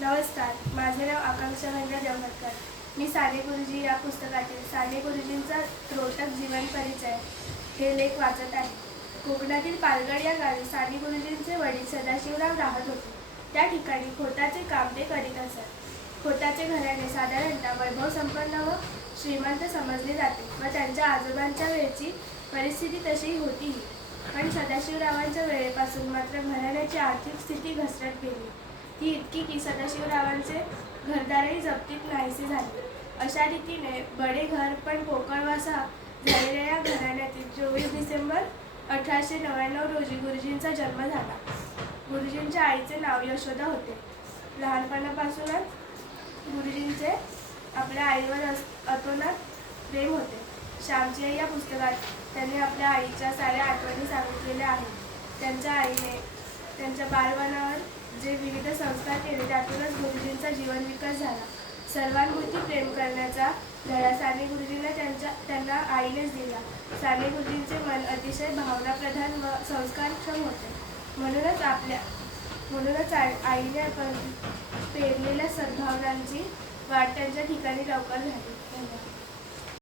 नमस्कार, माझे नाव आकांक्षा महेंद्र देवहरकर. मी साने गुरुजी या पुस्तकातील साने गुरुजींचा त्रोटक जीवन परिचय हे लेख वाचत आहे. कोकणातील पालगड या गावी साने गुरुजींचे वडील सदाशिवराव राहत होते. त्या ठिकाणी खोताचे काम ते करीत असत. खोताचे घराणे साधारणतः वैभव संपन्न व श्रीमंत समजले जाते व त्यांच्या आजोबांच्या वेळची परिस्थिती तशी होतीही. पण सदाशिवरावांच्या वेळेपासून मात्र घराण्याची आर्थिक स्थिती घसरत गेली. ती इतकी की सदाशिवरावांचे घरदारही जप्तीत नाहीसे झाले. अशा रीतीने बडे घर पण पोकळवासा झालेल्या या घराण्यातील 24 डिसेंबर 1899 रोजी गुरुजींचा जन्म झाला. गुरुजींच्या आईचे नाव यशोदा होते. लहानपणापासूनच गुरुजींचे आपल्या आईवर अतोनात प्रेम होते. श्यामची आई या पुस्तकात त्यांनी आपल्या आईच्या साऱ्या आठवणी सांगितलेल्या आहेत. त्यांच्या आईने त्यांच्या बालपणावर जे विविध संस्कार केले त्यातूनच गुरुजींचा जीवन विकास झाला. सर्वांभोवती प्रेम करण्याचा धडा साने गुरुजींना त्यांना आईनेच दिला. साने गुरुजींचे मन अतिशय भावनाप्रधान व संस्कारक्षम होते. म्हणूनच आईने पेरलेल्या सद्भावनांची वाढ त्यांच्या ठिकाणी लवकर झाली. धन्यवाद.